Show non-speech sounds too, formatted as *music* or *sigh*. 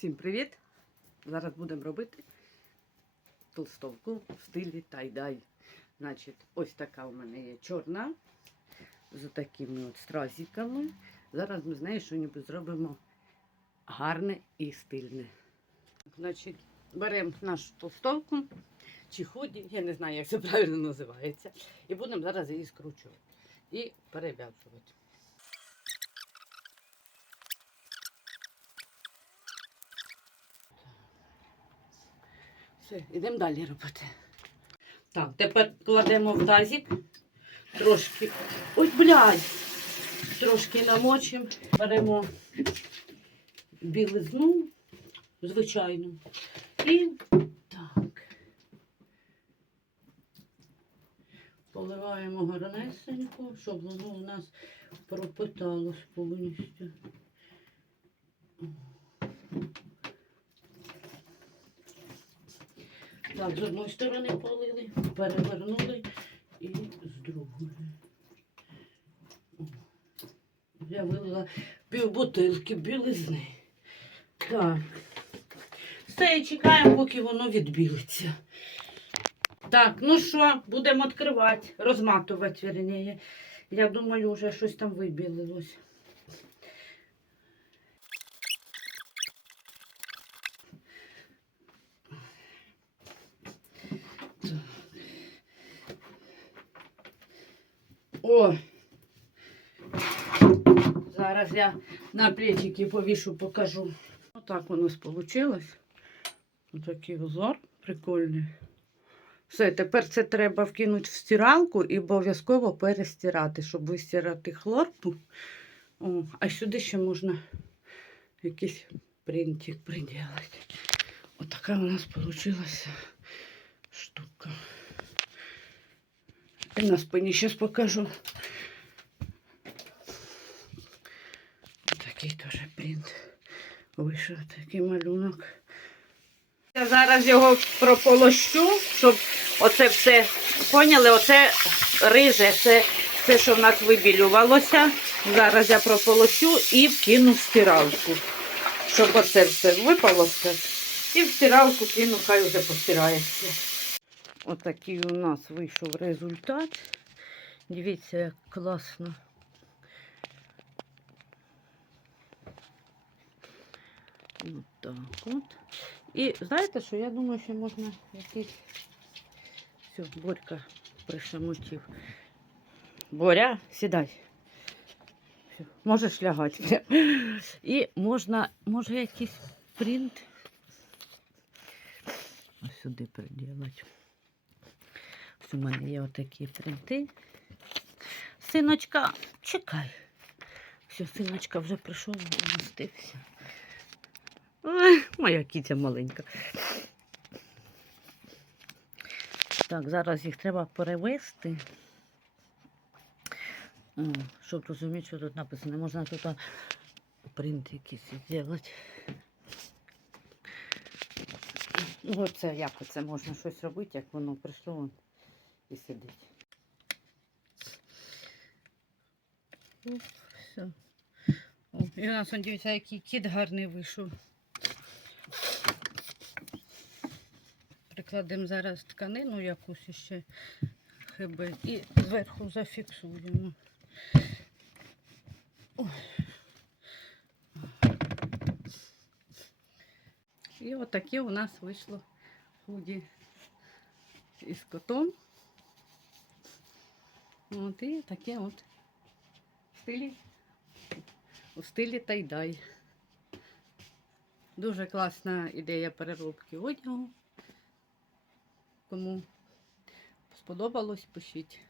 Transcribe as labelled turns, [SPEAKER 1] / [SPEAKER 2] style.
[SPEAKER 1] Всім привіт! Зараз будемо робити толстовку в стилі тай-дай. Значить, ось така у мене є чорна з такими от стразиками. Зараз ми з нею щось зробимо гарне і стильне. Значить, беремо нашу толстовку чи худі, я не знаю, як це *laughs* правильно називається. І будемо зараз її скручувати і перев'язувати. Все, йдемо далі робити. Так, тепер кладемо в тазик. Трошки. Ой, блядь! Трошки намочимо. Беремо білизну, звичайну. І так. Поливаємо гарнесенько, щоб воно у нас пропиталось повністю. Так, з одної сторони полили, перевернули і з другої. Я вилила півбутилки білизни. Так. Все, і чекаємо, поки воно відбілиться. Так, ну що, будемо відкривати, розматувати, верніше. Я думаю, вже щось там вибілилось. Зараз я на плечики повішу, покажу. Отак у нас вийшло. Отакий узор прикольний. Все, тепер це треба вкинути в стиралку і обов'язково перестирати, щоб вистирати хлорку. О, а сюди ще можна якийсь принтик приділити. Отака у нас вийшла штука. І на спині зараз покажу. Такий теж принт. Вийшов такий малюнок. Я зараз його прополощу, щоб оце все, поняли, оце риже, це те, що в нас вибілювалося. Зараз я прополощу і вкину в стиралку, щоб оце все випало все. І в стиралку кину, хай вже постирається. Отакий у нас вийшов результат. Дивіться, як класно. От так от. І знаєте що, я думаю, що можна якийсь. Все, Борька пришамутів. Боря, сідай. Все, можеш лягати. І можна, може якийсь принт ось сюди приділати. Ось у мене є отакі принти. Синочка, чекай. Все, синочка вже прийшов, вмостився. Ой, моя кітя маленька. Так, зараз їх треба перевести. О, щоб розуміти, що тут написано. Можна тут принт якийсь зробити. Ну, оце як оце можна щось робити, як воно прийшло і сидить. Оп, все. О, і у нас он дивіться, який кіт гарний вийшов. Прикладемо зараз тканину якусь ще хиби і зверху зафіксуємо. І отаке у нас вийшло худі із котом. От і таке от в стилі, у стилі тайдай. Дуже класна ідея переробки одягу. Кому сподобалось, пишіть.